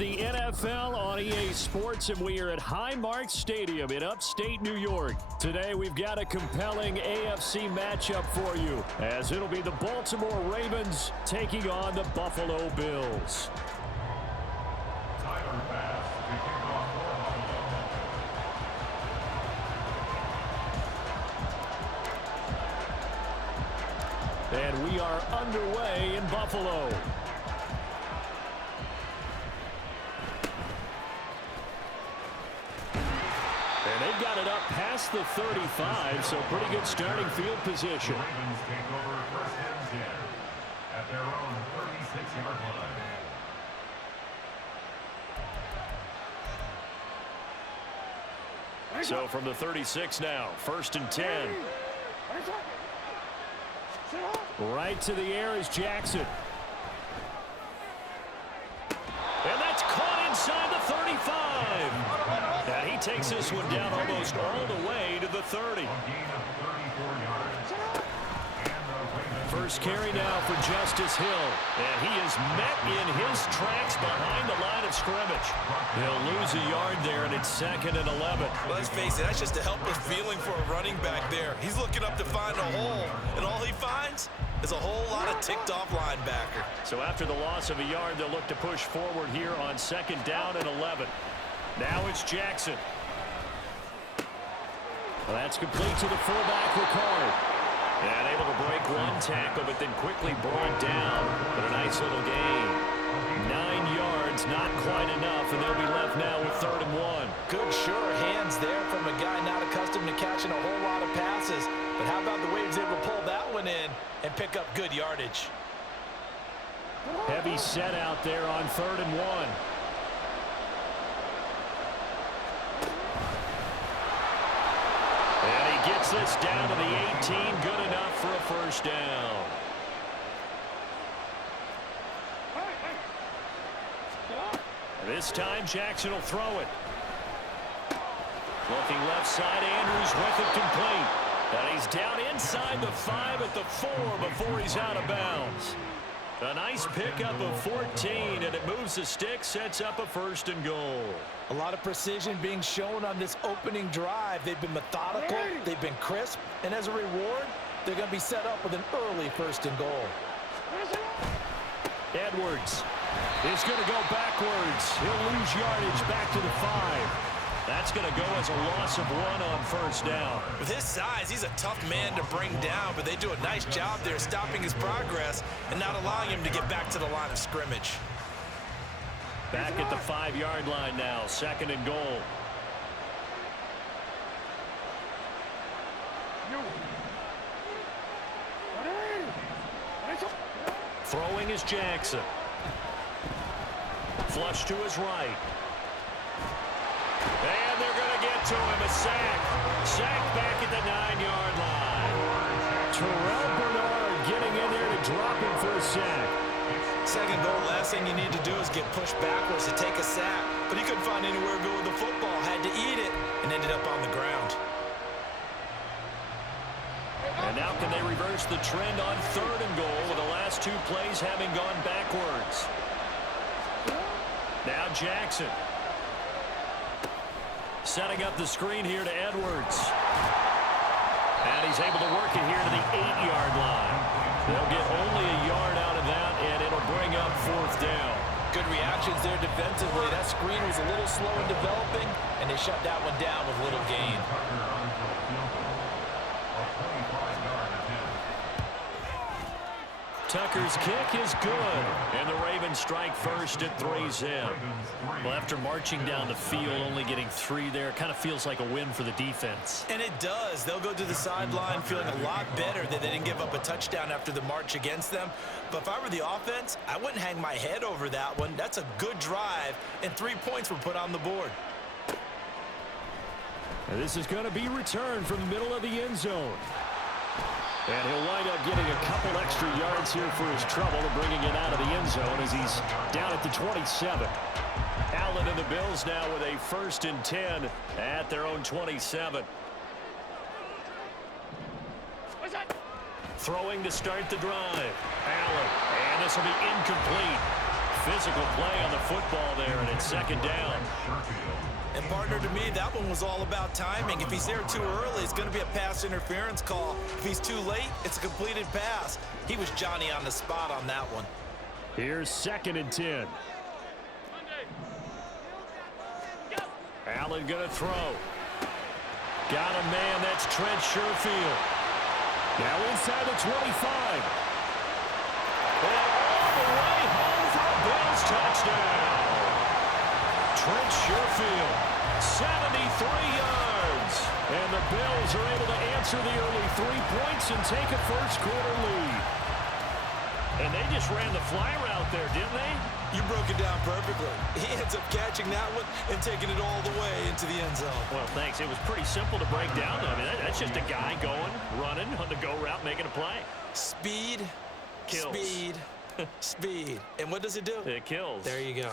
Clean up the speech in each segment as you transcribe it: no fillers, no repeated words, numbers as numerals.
the NFL on EA Sports, and we are at Highmark Stadium in upstate New York. Today, we've got a compelling AFC matchup for you, as it'll be the Baltimore Ravens taking on the Buffalo Bills. And we are underway in Buffalo. And they've got it up past the 35, so pretty good starting field position. The Ravens take over first and 10 at their own 36-yard line. So from the 36 now, first and 10. Right to the air is Jackson. And that's caught inside the 35. And he takes this one down almost all the way to the 30. First carry now for Justice Hill. And he is met in his tracks behind the line of scrimmage. He'll lose a yard there, and it's second and 11. Well, let's face it, that's just a helpless feeling for a running back there. He's looking up to find a hole, and all he finds is a whole lot of ticked-off linebacker. So after the loss of a yard, they'll look to push forward here on second down and 11. Now it's Jackson. Well, that's complete to the fullback, Ricard. And able to break one tackle, but then quickly brought down. But a nice little gain. 9 yards, not quite enough, and they'll be left now with third and 1. Good, sure hands there from a guy not accustomed to catching a whole lot of passes. But how about the way he was able to pull that one in and pick up good yardage? Heavy set out there on third and 1. And he gets this down to the 18, good enough for a first down. This time Jackson will throw it. Looking left side, Andrews with it complete. And he's down inside the 5 at the 4 before he's out of bounds. A nice pickup of 14, and it moves the stick, sets up a first and goal. A lot of precision being shown on this opening drive. They've been methodical, they've been crisp, and as a reward, they're going to be set up with an early first and goal. Edwards is going to go backwards. He'll lose yardage back to the 5. That's going to go as a loss of 1 on first down. With his size, he's a tough man to bring down, but they do a nice job there stopping his progress and not allowing him to get back to the line of scrimmage. Back at the 5-yard line now, second and goal. Throwing is Jackson. Flush to his right. And they're going to get to him. A sack. Sack back at the 9-yard line. Terrell Bernard getting in there to drop him for a sack. Second goal, last thing you need to do is get pushed backwards to take a sack. But he couldn't find anywhere to go with the football. Had to eat it and ended up on the ground. And now can they reverse the trend on third and goal with the last 2 plays having gone backwards. Now Jackson. Setting up the screen here to Edwards. And he's able to work it here to the 8-yard line. They'll get only a yard out of that, and it'll bring up fourth down. Good reactions there defensively. That screen was a little slow in developing, and they shut that one down with little gain. Tucker's kick is good, and the Ravens strike first at 3-zip. Well, after marching down the field, only getting 3 there, it kind of feels like a win for the defense. And it does. They'll go to the sideline feeling a lot better that they didn't give up a touchdown after the march against them. But if I were the offense, I wouldn't hang my head over that one. That's a good drive, and 3 points were put on the board. And this is going to be returned from the middle of the end zone. And he'll wind up getting a couple extra yards here for his trouble and bringing it out of the end zone as he's down at the 27. Allen and the Bills now with a first and 10 at their own 27. Throwing to start the drive. Allen. And this will be incomplete. physical play on the football there, and it's second down. And partner, to me, that one was all about timing. If he's there too early, it's going to be a pass interference call. If he's too late, it's a completed pass. He was Johnny on the spot on that one. Here's 2nd and 10. Allen going to throw. Got a man, that's Trent Sherfield. Now inside the 25. And all the way home for a Bills touchdown. Trent Sherfield, 73 yards. And the Bills are able to answer the early 3 points and take a first-quarter lead. And they just ran the fly route there, didn't they? You broke it down perfectly. He ends up catching that one and taking it all the way into the end zone. Well, thanks. It was pretty simple to break down. I mean, that's just a guy going, running on the go route, making a play. Speed, kills. Speed, speed. And what does it do? It kills. There you go.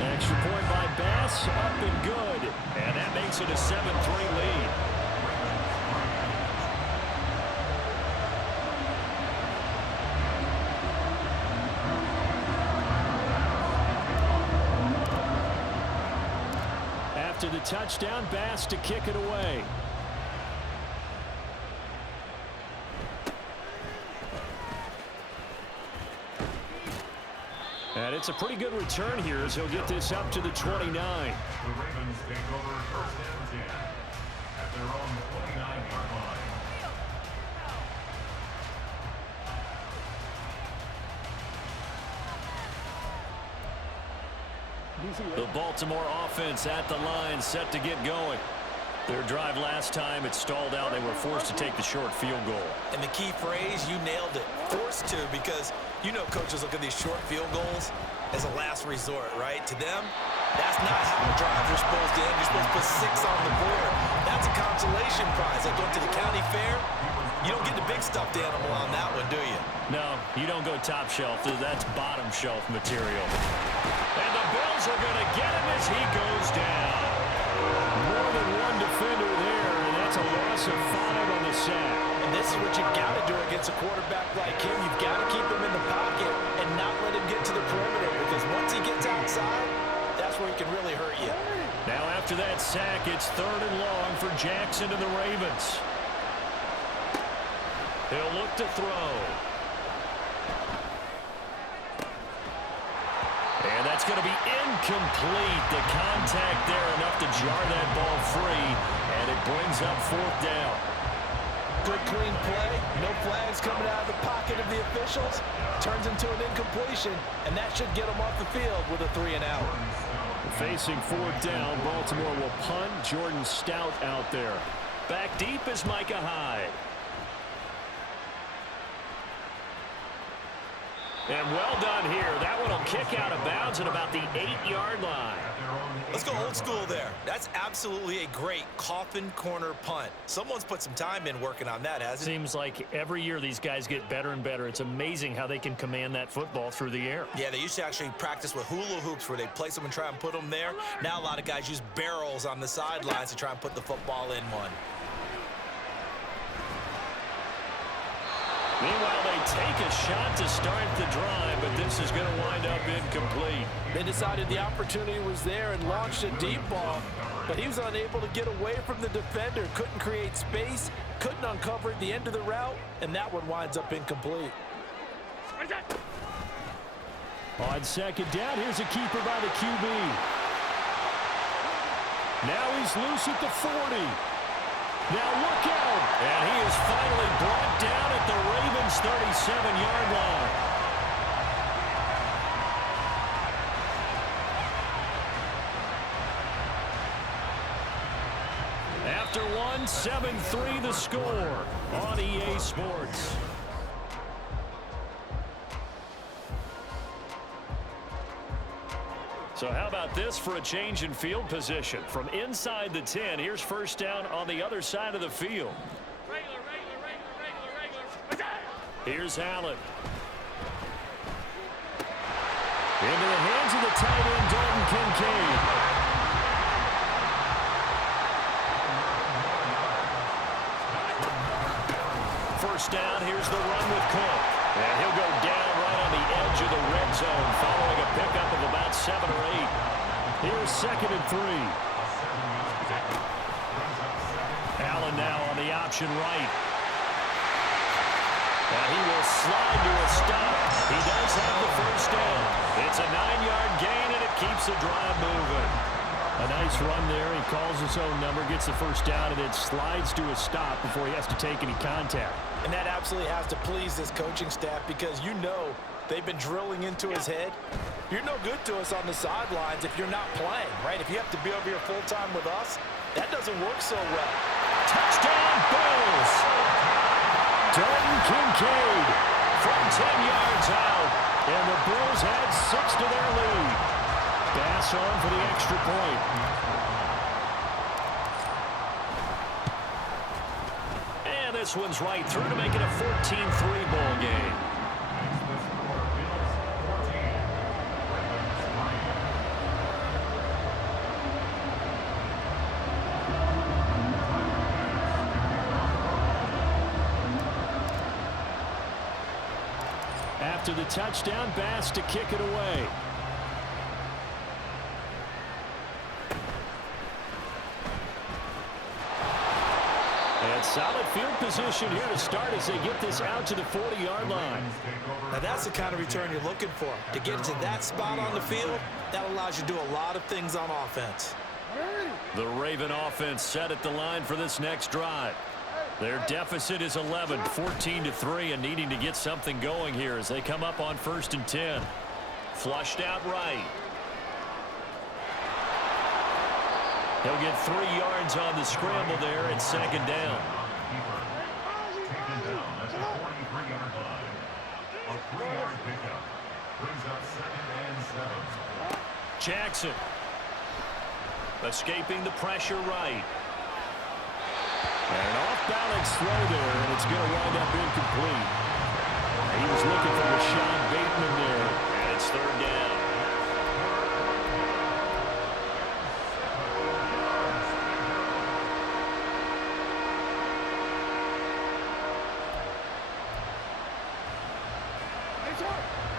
Extra point by Bass, up and good. And that makes it a 7-3 lead. After the touchdown, Bass to kick it away. And it's a pretty good return here as he'll get this up to the 29. The Ravens take over 1st and 10 at their own 29-yard line. The Baltimore offense at the line, set to get going. Their drive last time, it stalled out. They were forced to take the short field goal. And the key phrase, you nailed it. Forced to, because you know coaches look at these short field goals as a last resort, right? To them, that's not how drives are supposed to end. You're supposed to put 6 on the board. That's a consolation prize. Like going to the county fair, you don't get the big stuffed animal on that one, do you? No, you don't go top shelf. That's bottom shelf material. And the Bills are going to get him as he goes down. More than one defender there, and that's a loss of 5 on the sack. And this is what you've got to do against a quarterback like him. You've got to keep him in the pocket and not let him get to the perimeter, because once he gets outside, that's where he can really hurt you. Now after that sack, it's 3rd and long for Jackson and the Ravens. He'll look to throw. And that's going to be incomplete. The contact there enough to jar that ball free, and it brings up 4th down. Good clean play. No flags coming out of the pocket of the officials. Turns into an incompletion, and that should get them off the field with a 3-and-out. Facing 4th down, Baltimore will punt. Jordan Stout out there. Back deep is Micah Hyde. And well done here. That one will kick out of bounds at about the 8-yard line. Let's go old school there. That's absolutely a great coffin corner punt. Someone's put some time in working on that, hasn't it? Seems like every year these guys get better and better. It's amazing how they can command that football through the air. Yeah, they used to actually practice with hula hoops where they place them and try and put them there. Now a lot of guys use barrels on the sidelines to try and put the football in one. Meanwhile, they take a shot to start the drive, but this is going to wind up incomplete. They decided the opportunity was there and launched a deep ball, but he was unable to get away from the defender, couldn't create space, couldn't uncover the end of the route, and that one winds up incomplete. On 2nd down, here's a keeper by the QB. Now he's loose at the 40. Now look out. And he is finally brought down at the Ravens' 37-yard line. After one, 7-3 the score on EA Sports. So how about this for a change in field position? From inside the 10, here's 1st down on the other side of the field. Here's Allen. Into the hands of the tight end, Dalton Kincaid. First down, here's the run with Cook. And he'll go down right on the edge of the red zone following a pickup of about 7 or 8. Here's 2nd and 3. Allen now on the option right. And he will slide to a stop. He does have the first down. It's a 9-yard gain, and it keeps the drive moving. A nice run there. He calls his own number, gets the first down, and then slides to a stop before he has to take any contact. And that absolutely has to please this coaching staff because you know they've been drilling into his head. You're no good to us on the sidelines if you're not playing, right? If you have to be over here full-time with us, that doesn't work so well. Touchdown, Bills! Dalton Kincaid from 10 yards out, and the Bills had 6 to their lead. Bass on for the extra point. And this one's right through to make it a 14-3 ball game. After the touchdown, Bass to kick it away. And solid field position here to start as they get this out to the 40-yard line. Now that's the kind of return you're looking for. To get to that spot on the field, that allows you to do a lot of things on offense. The Raven offense set at the line for this next drive. Their deficit is 11, 14-3, and needing to get something going here as they come up on 1st and 10. Flushed out right. He'll get 3 yards on the scramble there at 2nd down. Taken down at the 43-yard line. A 3-yard pickup brings up 2nd and 7. Jackson escaping the pressure right. And an off-balance throw there, and it's going to wind up incomplete. He was looking for Rashad Bateman there, and it's 3rd down.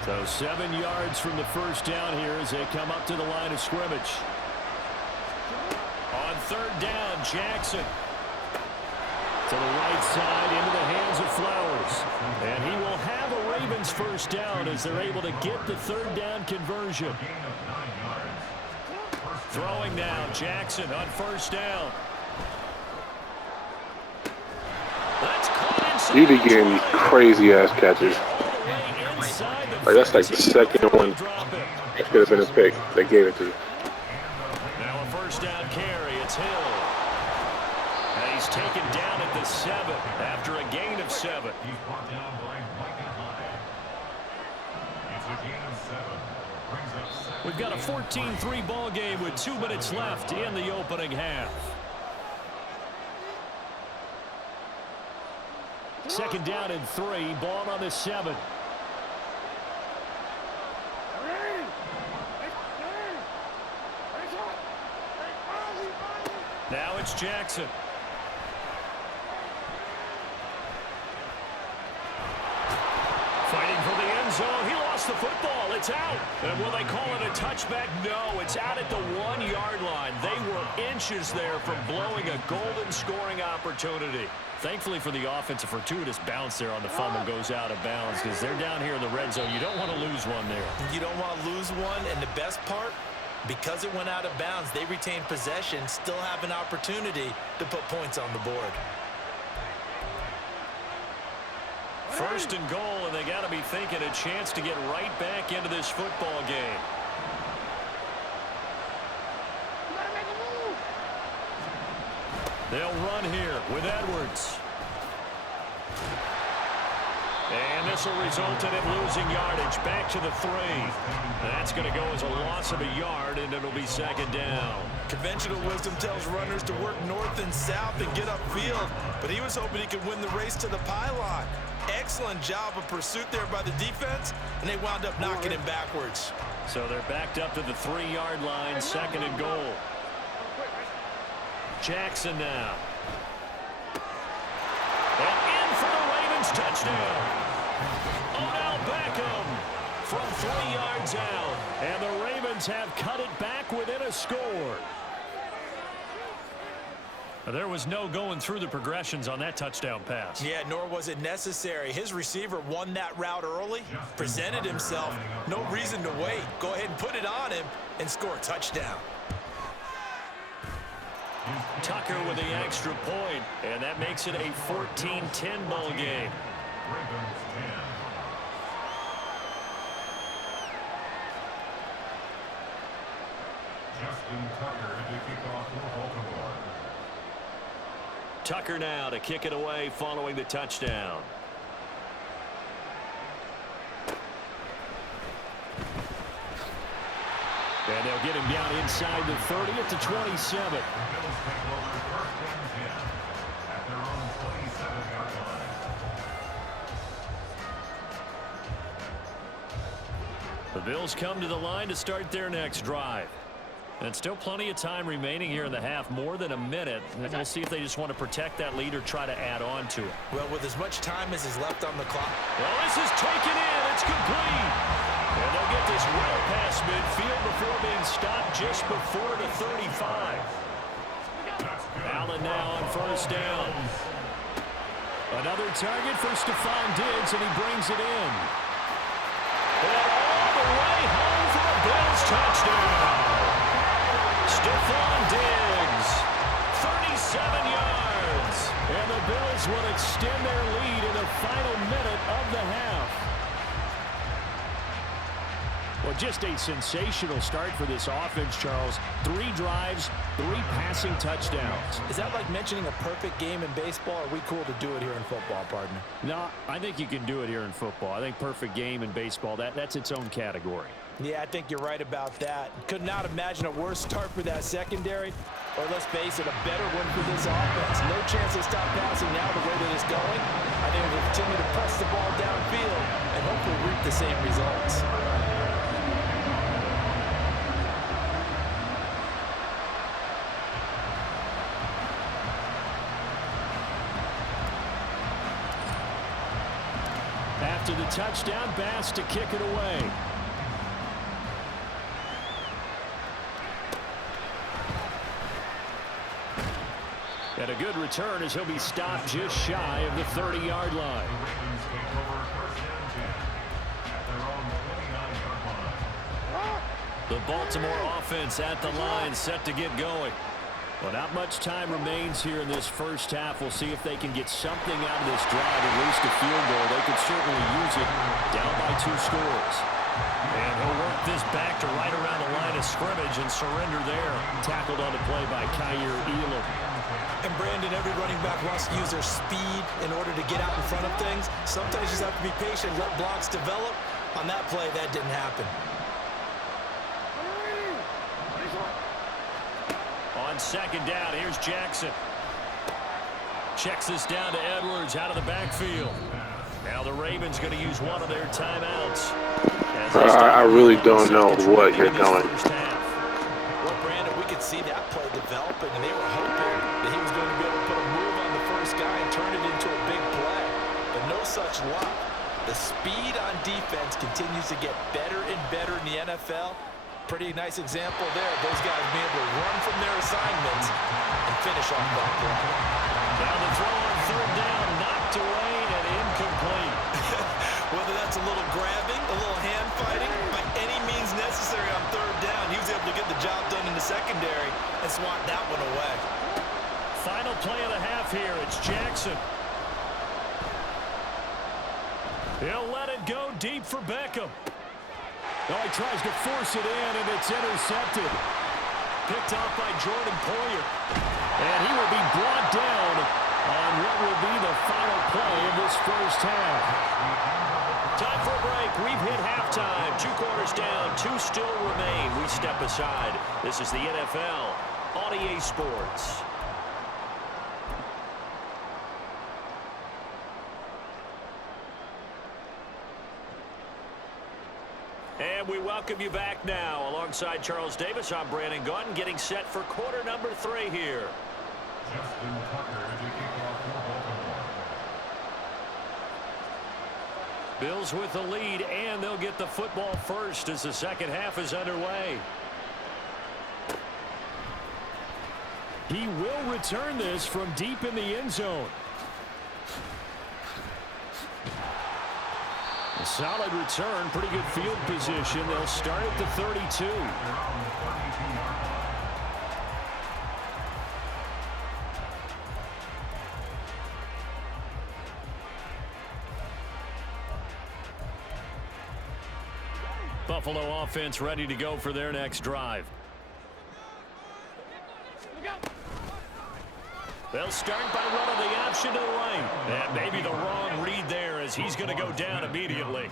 So 7 yards from the first down here as they come up to the line of scrimmage. On 3rd down, Jackson. To the right side into the hands of Flowers. And he will have a Ravens first down as they're able to get the 3rd down conversion. Throwing now, Jackson on 1st down. That's caught inside. You be getting these crazy-ass catches. Like, that's like the second one. That could have been a pick. They gave it to you. Now a first down carry. It's Hill. And he's taken down at the 7 after a gain of 7. He's brought down by Micah Hyde. It's a gain of 7. Brings up 2nd. We've got a 14-3 ball game with 2 minutes left in the opening half. 2nd down and 3. Ball on the 7. Now it's Jackson. Fighting for the end zone. He lost the football. It's out. And will they call it a touchback? No, it's out at the 1-yard line. They were inches there from blowing a golden scoring opportunity. Thankfully for the offense, a fortuitous bounce there on the fumble goes out of bounds because they're down here in the red zone. You don't want to lose one there. You don't want to lose one, and the best part, because it went out of bounds, they retain possession, still have an opportunity to put points on the board. 1st and goal, and they got to be thinking a chance to get right back into this football game. They'll run here with Edwards. And this will result in it losing yardage back to the 3. That's going to go as a loss of a yard, and it'll be 2nd down. Conventional wisdom tells runners to work north and south and get upfield, but he was hoping he could win the race to the pylon. Excellent job of pursuit there by the defense, and they wound up knocking him backwards. So they're backed up to the 3-yard line, 2nd and goal. Jackson now. And in for the Ravens touchdown. On from 3 yards out. And the Ravens have cut it back within a score. There was no going through the progressions on that touchdown pass. Yeah, nor was it necessary. His receiver won that route early, presented himself. No reason to wait. Go ahead and put it on him and score a touchdown. Tucker with the extra point, and that makes it a 14-10 ball game. Ravens 10. Justin Tucker to kick off for Baltimore. Tucker now to kick it away following the touchdown. And they'll get him down inside the 30 at the 27. The Bills take over first and 10 at their own 27-yard line. The Bills come to the line to start their next drive. And still plenty of time remaining here in the half, more than a minute. And we'll see if they just want to protect that lead or try to add on to it. Well, with as much time as is left on the clock. Well, this is taken in. It's complete. And they'll get this well past midfield before being stopped just before the 35. Allen now on first down. Another target for Stephon Diggs, and he brings it in. And all the way home for a Bills touchdown. Stephon Diggs, 37 yards. And the Bills will extend their lead in the final minute of the half. Well, just a sensational start for this offense, Charles. 3 drives, 3 passing touchdowns. Is that like mentioning a perfect game in baseball? Or are we cool to do it here in football, partner? No, I think you can do it here in football. I think perfect game in baseball, that's its own category. Yeah, I think you're right about that. Could not imagine a worse start for that secondary. Or let's face it, a better one for this offense. No chance to stop passing now the way that it's going. I think we'll continue to press the ball downfield and hopefully reap the same results. After the touchdown, Bass to kick it away. And a good return as he'll be stopped just shy of the 30-yard line. The Ravens take over first and 10 at their own 29-yard line. The Baltimore offense at the line, set to get going. Well, not much time remains here in this first half. We'll see if they can get something out of this drive, at least a field goal. They could certainly use it, down by 2 scores. And he'll work this back to right around the line of scrimmage and surrender there. Tackled on the play by Kyer Elam. And Brandon, every running back wants to use their speed in order to get out in front of things. Sometimes you just have to be patient, let blocks develop. On that play, that didn't happen. On second down, here's Jackson. Checks this down to Edwards out of the backfield. Now the Ravens going to use one of their timeouts. I really don't know what you're doing. Well, Brandon, we could see that play developing, and they were hoping that he was going to be able to put a move on the first guy and turn it into a big play. But no such luck. The speed on defense continues to get better and better in the NFL. Pretty nice example there of those guys being able to run from their assignments and finish off that play. Now the throw on third down, knocked away and incomplete. Whether that's a little grabbing, a little hand fighting, by any means necessary on third down, he was able to get the job done in the secondary and swat that one away. Final play of the half here. It's Jackson. He'll let it go deep for Beckham. Oh, he tries to force it in, and it's intercepted. Picked off by Jordan Poyer. And he will be brought down on what will be the final play of this first half. Time for a break. We've hit halftime. 2 quarters down. 2 still remain. We step aside. This is the NFL on EA Sports. And we welcome you back now. Alongside Charles Davis, I'm Brandon Gunn, getting set for quarter number 3 here. Justin Tucker to kick off for Baltimore. Bills with the lead, and they'll get the football first as the second half is underway. He will return this from deep in the end zone. A solid return, pretty good field position. They'll start at the 32. Buffalo offense ready to go for their next drive. They'll start by running the option to the right. And maybe the wrong read there as he's going to go down immediately.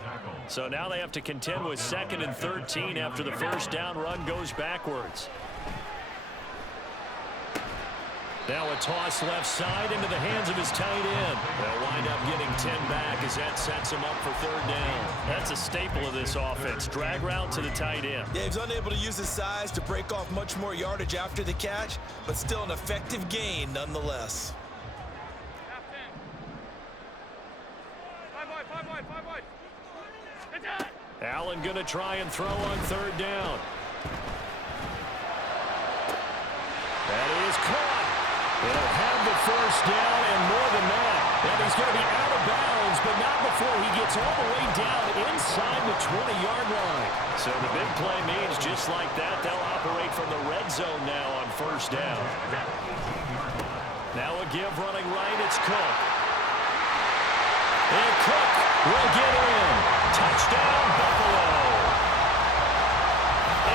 So now they have to contend with 2nd and 13 after the first down run goes backwards. Now a toss left side into the hands of his tight end. They'll wind up getting 10 back as that sets him up for 3rd down. That's a staple of this offense. Drag route to the tight end. Yeah, he's unable to use his size to break off much more yardage after the catch, but still an effective gain nonetheless. Allen going to try and throw on 3rd down. That is caught. They'll have the first down and more than that. And he's going to be out of bounds, but not before he gets all the way down inside the 20-yard line. So the big play means just like that, they'll operate from the red zone now on 1st down. Now a give running right, it's Cook. And Cook will get in. Touchdown, Buffalo.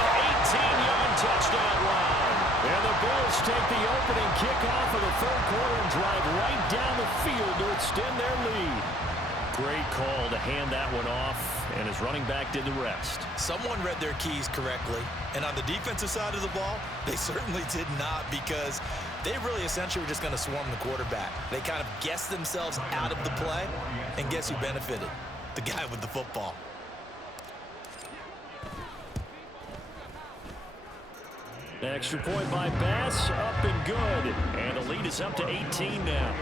An 18-yard touchdown run. And the Bills take the opening kickoff of the 3rd quarter and drive right down the field to extend their lead. Great call to hand that one off, and his running back did the rest. Someone read their keys correctly, and on the defensive side of the ball, they certainly did not, because they really essentially were just going to swarm the quarterback. They kind of guessed themselves out of the play, and guess who benefited? The guy with the football. Extra point by Bass, up and good. And the lead is up to 18 now.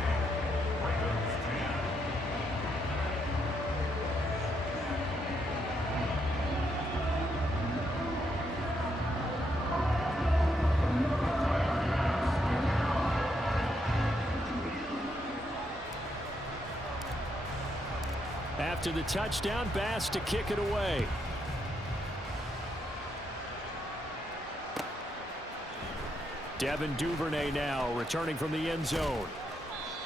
After the touchdown, Bass to kick it away. Devin Duvernay now returning from the end zone.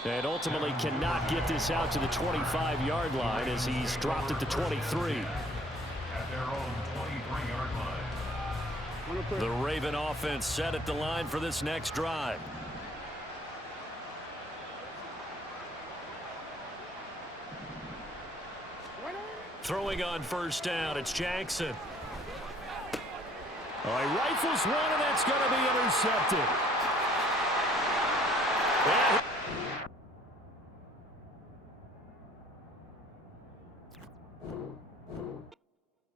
And ultimately cannot get this out to the 25-yard line as he's dropped at the 23. At their own 23-yard line. The Raven offense set at the line for this next drive. Throwing on 1st down, it's Jackson. He rifles one, and that's going to be intercepted. And